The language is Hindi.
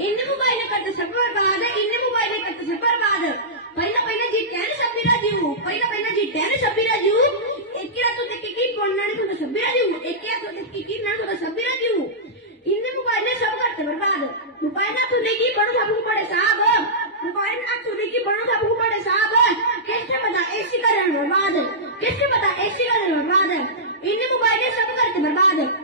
इन्ने मोबाइल ने करते सब बर्बाद, इन्ने मोबाइल ने करते सब बर्बाद। पहला पहला जी टैन सबीरा जीव, पहला जी टैन सबीरा जीव, एक ही रात तो की कोन्ना ने तो सबीरा जीव, एक ही रात तो की ना तो सबीरा जीव। इन्ने मोबाइल ने सब करते बर्बाद। मोबाइल ना तो लेगी बड़ो सबको पड़े साहब, मोबाइल ना तो लेगी बड़ो सबको पड़े साहब। कैसे पता ऐसी करन बर्बाद, कैसे पता ऐसी करन बर्बाद। इन्ने मोबाइल ने सब करते बर्बाद।